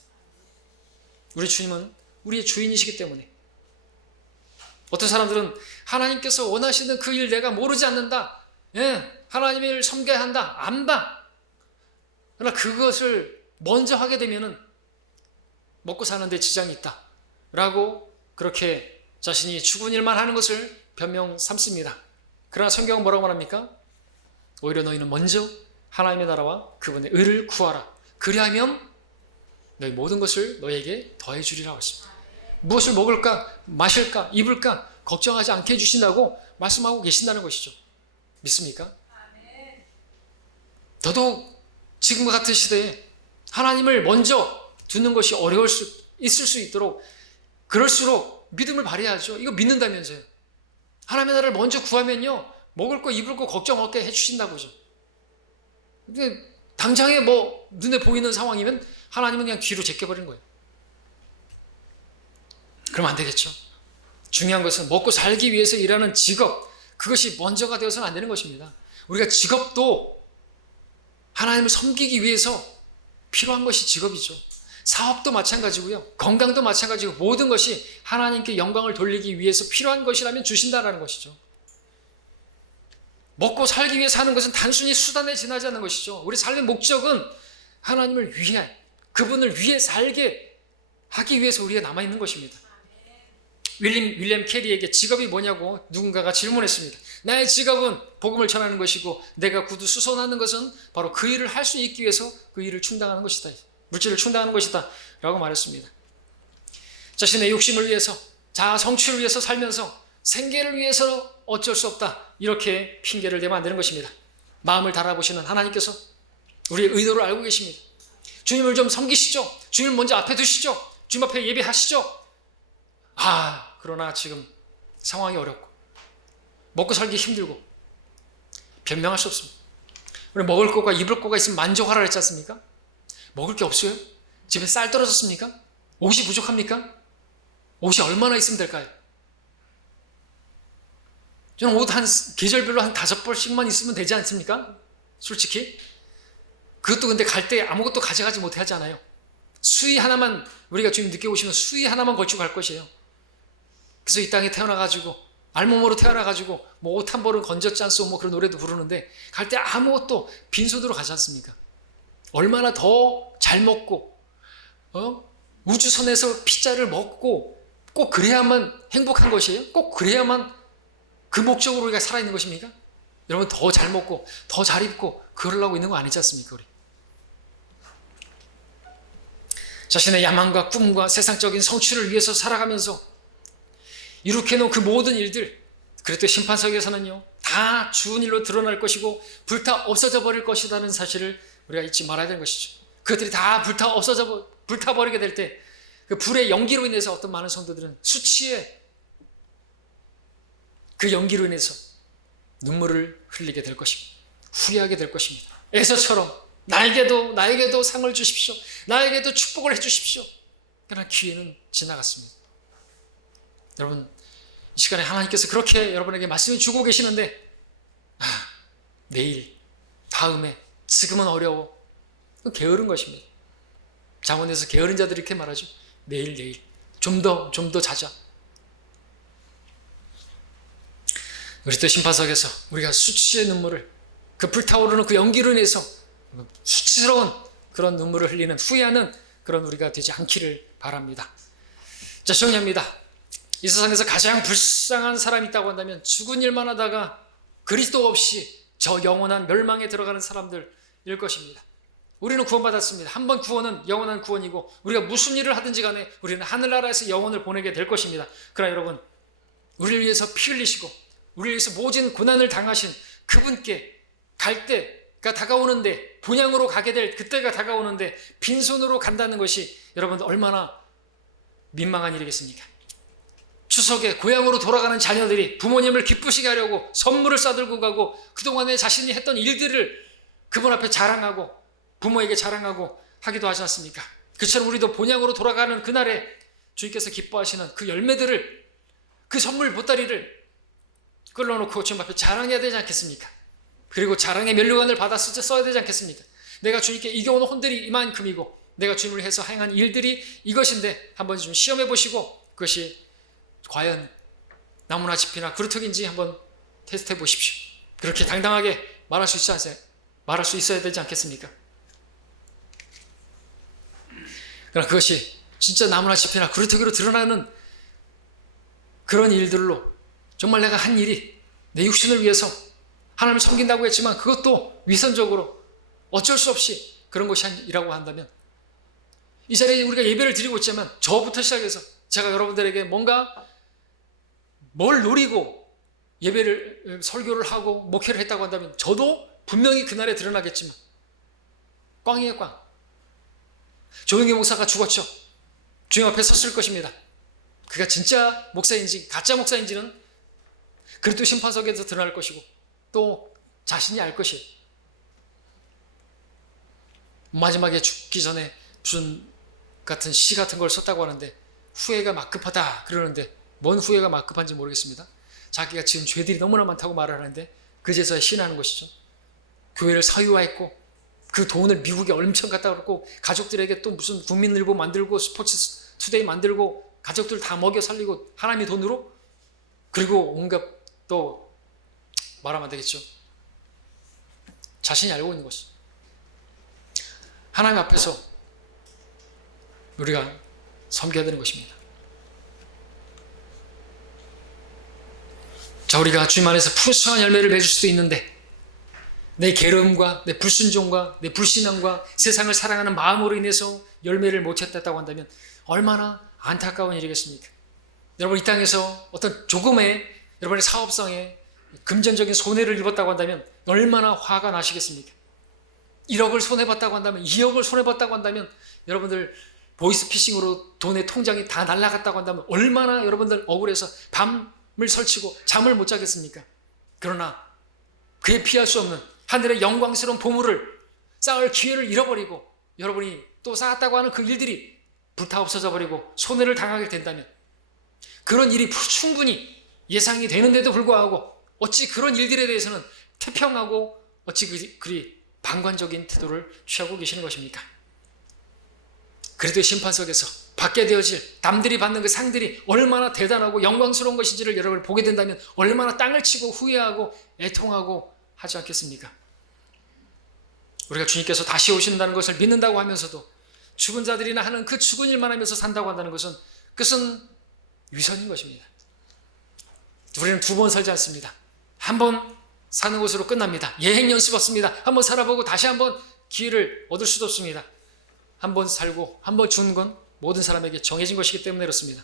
우리 주님은 우리의 주인이시기 때문에. 어떤 사람들은 하나님께서 원하시는 그 일 내가 모르지 않는다, 하나님을 섬겨야 한다, 안 봐. 그러나 그것을 먼저 하게 되면은 먹고 사는데 지장이 있다 라고 그렇게 자신이 죽은 일만 하는 것을 변명 삼습니다. 그러나 성경은 뭐라고 말합니까? 오히려 너희는 먼저 하나님의 나라와 그분의 의를 구하라. 그리하면 너희 모든 것을 너희에게 더해 주리라고 했습니다. 무엇을 먹을까, 마실까, 입을까 걱정하지 않게 해주신다고 말씀하고 계신다는 것이죠. 믿습니까? 더더욱 지금과 같은 시대에 하나님을 먼저 두는 것이 어려울 수 있을 수 있도록, 그럴수록 믿음을 발휘해야죠. 이거 믿는다면서요. 하나님의 나라를 먼저 구하면요, 먹을 거 입을 거 걱정 없게 해주신다고죠. 근데 당장에 뭐 눈에 보이는 상황이면 하나님은 그냥 뒤로 제껴버린 거예요. 그러면 안 되겠죠. 중요한 것은 먹고 살기 위해서 일하는 직업, 그것이 먼저가 되어서는 안 되는 것입니다. 우리가 직업도 하나님을 섬기기 위해서 필요한 것이 직업이죠. 사업도 마찬가지고요, 건강도 마찬가지고, 모든 것이 하나님께 영광을 돌리기 위해서 필요한 것이라면 주신다라는 것이죠. 먹고 살기 위해 사는 것은 단순히 수단에 지나지 않는 것이죠. 우리 삶의 목적은 하나님을 위해, 그분을 위해 살게 하기 위해서 우리가 남아있는 것입니다. 윌리엄 캐리에게 직업이 뭐냐고 누군가가 질문했습니다. 나의 직업은 복음을 전하는 것이고 내가 구두 수선하는 것은 바로 그 일을 할 수 있기 위해서 그 일을 충당하는 것이다, 물질을 충당하는 것이다 라고 말했습니다. 자신의 욕심을 위해서, 자아 성취를 위해서 살면서 생계를 위해서 어쩔 수 없다, 이렇게 핑계를 대면 안 되는 것입니다. 마음을 달아보시는 하나님께서 우리의 의도를 알고 계십니다. 주님을 좀 섬기시죠. 주님을 먼저 앞에 두시죠. 주님 앞에 예배하시죠. 그러나 지금 상황이 어렵고 먹고 살기 힘들고 변명할 수 없습니다. 우리 먹을 거가 입을 거가 있으면 만족하라 했지 않습니까? 먹을 게 없어요? 집에 쌀 떨어졌습니까? 옷이 부족합니까? 옷이 얼마나 있으면 될까요? 저는 옷 한 계절별로 한 5벌씩만 있으면 되지 않습니까? 솔직히. 그것도 근데 갈 때 아무것도 가져가지 못해 하잖아요. 수의 하나만, 우리가 주님 늦게 오시면 수의 하나만 걸치고 갈 것이에요. 그래서 이 땅에 태어나가지고, 알몸으로 태어나가지고 뭐 옷 한 벌은 건졌지 않소 뭐 그런 노래도 부르는데, 갈 때 아무것도 빈손으로 가지 않습니까? 얼마나 더 잘 먹고 우주선에서 피자를 먹고 꼭 그래야만 행복한 것이에요? 꼭 그래야만 그 목적으로 우리가 살아있는 것입니까? 여러분, 더 잘 먹고 더 잘 입고 그러려고 있는 거 아니지 않습니까? 우리 자신의 야망과 꿈과 세상적인 성취를 위해서 살아가면서 이렇게 놓은 그 모든 일들, 그래도 심판석에서는요, 다 죽은 일로 드러날 것이고 불타 없어져 버릴 것이라는 사실을 우리가 잊지 말아야 되는 것이죠. 그것들이 다 불타버리게 될 때 그 불의 연기로 인해서 어떤 많은 성도들은 수치에 그 연기로 인해서 눈물을 흘리게 될 것입니다. 후회하게 될 것입니다. 에서처럼 나에게도 상을 주십시오. 나에게도 축복을 해주십시오. 그러나 기회는 지나갔습니다. 여러분, 이 시간에 하나님께서 그렇게 여러분에게 말씀을 주고 계시는데 내일, 다음에, 지금은 어려워. 게으른 것입니다. 잠언에서 게으른 자들이 이렇게 말하죠. 내일, 좀 더 자자. 그리스도 심판석에서 우리가 수치의 눈물을, 그 불타오르는 그 연기로 인해서 수치스러운 그런 눈물을 흘리는, 후회하는 그런 우리가 되지 않기를 바랍니다. 자, 정리합니다. 이 세상에서 가장 불쌍한 사람이 있다고 한다면 죽은 일만 하다가 그리스도 없이 저 영원한 멸망에 들어가는 사람들일 것입니다. 우리는 구원받았습니다. 한 번 구원은 영원한 구원이고 우리가 무슨 일을 하든지 간에 우리는 하늘나라에서 영혼을 보내게 될 것입니다. 그러나 여러분, 우리를 위해서 피 흘리시고 우리를 위해서 모진 고난을 당하신 그분께 갈 때가 다가오는데, 본향으로 가게 될 그때가 다가오는데 빈손으로 간다는 것이 여러분 얼마나 민망한 일이겠습니까? 추석에 고향으로 돌아가는 자녀들이 부모님을 기쁘시게 하려고 선물을 싸들고 가고 그동안에 자신이 했던 일들을 그분 앞에 자랑하고 부모에게 자랑하고 하기도 하지 않습니까? 그처럼 우리도 본향으로 돌아가는 그날에 주님께서 기뻐하시는 그 열매들을, 그 선물 보따리를 끌어놓고 주님 앞에 자랑해야 되지 않겠습니까? 그리고 자랑의 면류관을 받아 써야 되지 않겠습니까? 내가 주님께 이겨온 혼들이 이만큼이고 내가 주님을 위해서 행한 일들이 이것인데 한번 좀 시험해 보시고 그것이 과연 나무나 짚이나 그루터기인지 한번 테스트해 보십시오. 그렇게 당당하게 말할 수 있어야 되지 않겠습니까? 그러나 그것이 진짜 나무나 짚이나 그루터기로 드러나는 그런 일들로 정말 내가 한 일이 내 육신을 위해서 하나님을 섬긴다고 했지만 그것도 위선적으로 어쩔 수 없이 그런 것이라고 한다면, 이 자리에 우리가 예배를 드리고 있지만 저부터 시작해서 제가 여러분들에게 뭔가 뭘 노리고 예배를, 설교를 하고 목회를 했다고 한다면 저도 분명히 그날에 드러나겠지만 꽝이에요, 꽝. 조용히 목사가 죽었죠. 주님 앞에 섰을 것입니다. 그가 진짜 목사인지 가짜 목사인지는 그리스도 심판석에서 드러날 것이고 또 자신이 알 것이에요. 마지막에 죽기 전에 무슨 같은 시 같은 걸 썼다고 하는데 후회가 막급하다 그러는데 뭔 후회가 막급한지 모르겠습니다. 자기가 지은 죄들이 너무나 많다고 말을 하는데 그제서야 신하는 것이죠. 교회를 사유화했고 그 돈을 미국에 엄청 갖다 놓고 가족들에게 또 무슨 국민일보 만들고 스포츠 투데이 만들고 가족들 다 먹여 살리고 하나님의 돈으로, 그리고 온갖 또 말하면 안 되겠죠. 자신이 알고 있는 것이 하나님 앞에서 우리가 섬겨야 되는 것입니다. 자, 우리가 주님 안에서 풍성한 열매를 맺을 수도 있는데 내 게으름과 내 불순종과 내 불신앙과 세상을 사랑하는 마음으로 인해서 열매를 못 맺었다고 한다면 얼마나 안타까운 일이겠습니까? 여러분, 이 땅에서 어떤 조금의 여러분의 사업상에 금전적인 손해를 입었다고 한다면 얼마나 화가 나시겠습니까? 1억을 손해봤다고 한다면, 2억을 손해봤다고 한다면, 여러분들 보이스피싱으로 돈의 통장이 다 날아갔다고 한다면 얼마나 여러분들 억울해서 밤을 설치고 잠을 못 자겠습니까? 그러나 그에 피할 수 없는 하늘의 영광스러운 보물을 쌓을 기회를 잃어버리고 여러분이 또 쌓았다고 하는 그 일들이 불타 없어져 버리고 손해를 당하게 된다면, 그런 일이 충분히 예상이 되는데도 불구하고 어찌 그런 일들에 대해서는 태평하고 어찌 그리 방관적인 태도를 취하고 계시는 것입니까? 그래도 심판석에서 받게 되어질 남들이 받는 그 상들이 얼마나 대단하고 영광스러운 것인지를 여러분을 보게 된다면 얼마나 땅을 치고 후회하고 애통하고 하지 않겠습니까? 우리가 주님께서 다시 오신다는 것을 믿는다고 하면서도 죽은 자들이나 하는 그 죽은 일만 하면서 산다고 한다는 것은 그것은 위선인 것입니다. 우리는 2번 살지 않습니다. 한 번 사는 것으로 끝납니다. 예행 연습 없습니다. 한번 살아보고 다시 한번 기회를 얻을 수도 없습니다. 한 번 살고 한 번 죽는 건 모든 사람에게 정해진 것이기 때문에 그렇습니다.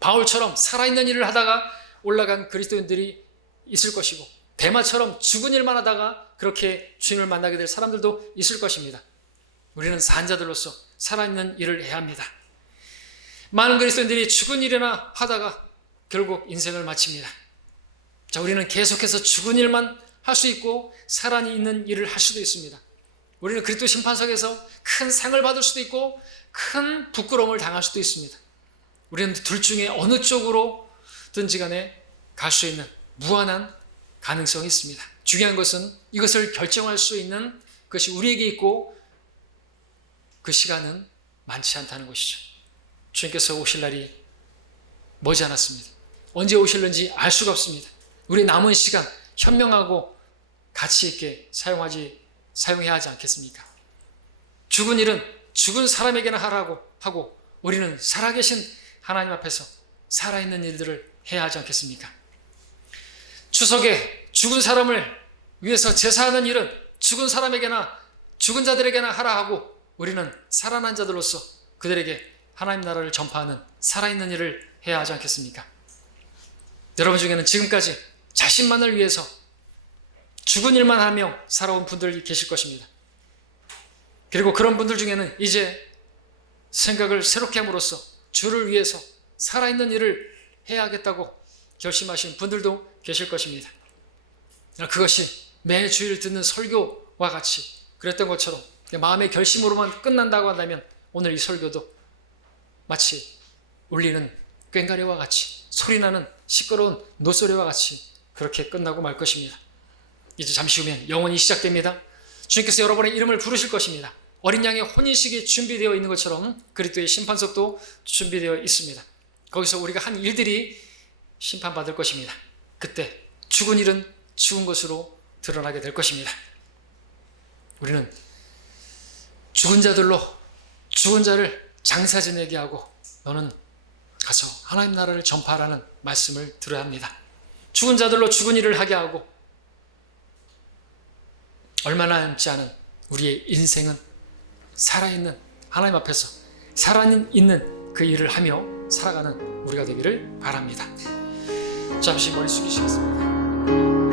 바울처럼 살아있는 일을 하다가 올라간 그리스도인들이 있을 것이고, 데마처럼 죽은 일만 하다가 그렇게 주님을 만나게 될 사람들도 있을 것입니다. 우리는 산자들로서 살아있는 일을 해야 합니다. 많은 그리스도인들이 죽은 일이나 하다가 결국 인생을 마칩니다. 자, 우리는 계속해서 죽은 일만 할 수 있고 살아있는 일을 할 수도 있습니다. 우리는 그리스도 심판석에서 큰 상을 받을 수도 있고 큰 부끄러움을 당할 수도 있습니다. 우리는 둘 중에 어느 쪽으로든지 간에 갈 수 있는 무한한 가능성이 있습니다. 중요한 것은 이것을 결정할 수 있는 것이 우리에게 있고 그 시간은 많지 않다는 것이죠. 주님께서 오실 날이 머지 않았습니다. 언제 오실는지 알 수가 없습니다. 우리 남은 시간 현명하고 가치 있게 사용해야 하지 않겠습니까? 죽은 일은 죽은 사람에게나 하라고 하고 우리는 살아계신 하나님 앞에서 살아있는 일들을 해야 하지 않겠습니까? 추석에 죽은 사람을 위해서 제사하는 일은 죽은 사람에게나 죽은 자들에게나 하라 하고 우리는 살아난 자들로서 그들에게 하나님 나라를 전파하는 살아있는 일을 해야 하지 않겠습니까? 여러분 중에는 지금까지 자신만을 위해서 죽은 일만 하며 살아온 분들이 계실 것입니다. 그리고 그런 분들 중에는 이제 생각을 새롭게 함으로써 주를 위해서 살아있는 일을 해야겠다고 결심하신 분들도 계실 것입니다. 그것이 매 주일 듣는 설교와 같이 그랬던 것처럼 마음의 결심으로만 끝난다고 한다면 오늘 이 설교도 마치 울리는 꽹과리와 같이 소리나는 시끄러운 노소리와 같이 그렇게 끝나고 말 것입니다. 이제 잠시 후면 영혼이 시작됩니다. 주님께서 여러분의 이름을 부르실 것입니다. 어린 양의 혼인식이 준비되어 있는 것처럼 그리스도의 심판석도 준비되어 있습니다. 거기서 우리가 한 일들이 심판받을 것입니다. 그때 죽은 일은 죽은 것으로 드러나게 될 것입니다. 우리는 죽은 자들로 죽은 자를 장사 지내게 하고 너는 가서 하나님 나라를 전파하라는 말씀을 들어야 합니다. 죽은 자들로 죽은 일을 하게 하고 얼마나 남지 않은 우리의 인생은 살아있는 하나님 앞에서 살아있는 그 일을 하며 살아가는 우리가 되기를 바랍니다. 잠시 머리 숙이시겠습니다.